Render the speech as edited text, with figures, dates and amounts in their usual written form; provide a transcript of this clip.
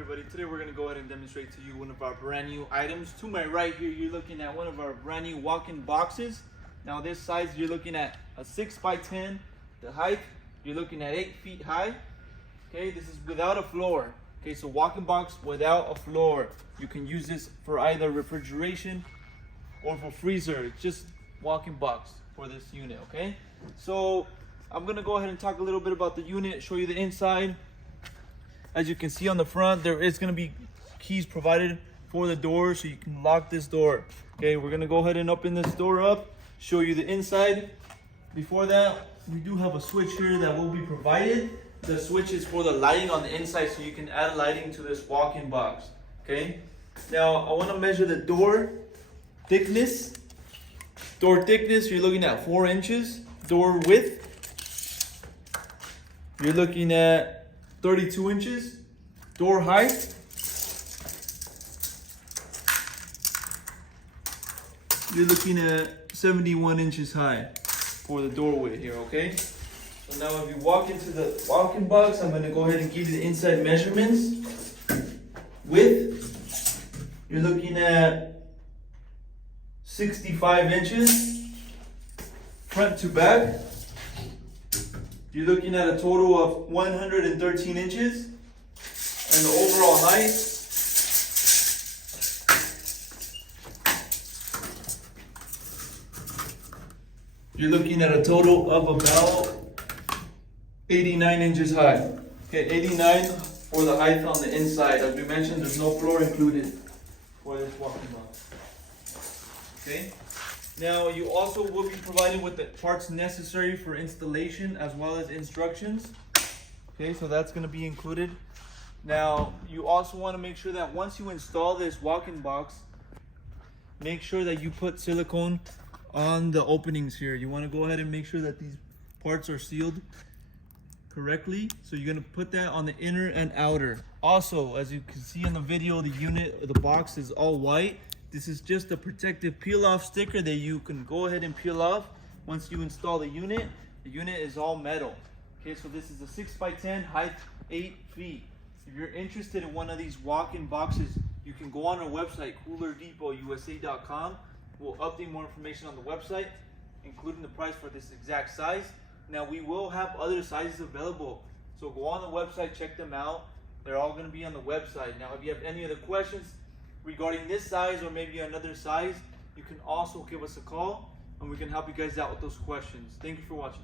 everybody, today we're going to go ahead and demonstrate to you one of our brand new items. To my right here, you're looking at one of our brand new walk-in boxes. Now this size, you're looking at a 6x10. The height, you're looking at 8 feet high. Okay, this is without a floor. Okay, so walk-in box without a floor. You can use this for either refrigeration or for freezer. It's just walk-in box for this unit, okay? So I'm gonna go ahead and talk a little bit about the unit, show you the inside. As you can see on the front, there is gonna be keys provided for the door so you can lock this door. Okay, we're gonna go ahead and open this door up, show you the inside. Before that, we do have a switch here that will be provided. The switch is for the lighting on the inside, so you can add lighting to this walk-in box. Okay, now I want to measure the door thickness. Door thickness, you're looking at 4 inches. Door width, you're looking at 32 inches. Door height, you're looking at 71 inches high for the doorway here, okay? So now if you walk into the walk-in box, I'm gonna go ahead and give you the inside measurements. Width, you're looking at 65 inches. Front to back, you're looking at a total of 113 inches. And the overall height, you're looking at a total of about 89 inches high. Okay, 89 for the height on the inside. As we mentioned, there's no floor included for this walk-in box. Okay. Now you also will be provided with the parts necessary for installation as well as instructions. Okay, so that's going to be included. Now you also want to make sure that once you install this walk-in box, make sure that you put silicone on the openings here. You want to go ahead and make sure that these parts are sealed correctly. So you're going to put that on the inner and outer. Also, as you can see in the video, the box is all white. This is just a protective peel-off sticker that you can go ahead and peel off once you install the unit. The unit is all metal. Okay, so this is a 6x10, height 8 feet. If you're interested in one of these walk-in boxes, you can go on our website, coolerdepotUSA.com. We'll update more information on the website, including the price for this exact size. Now we will have other sizes available, so go on the website, check them out. They're all going to be on the website. Now if you have any other questions regarding this size or maybe another size, you can also give us a call and we can help you guys out with those questions. Thank you for watching.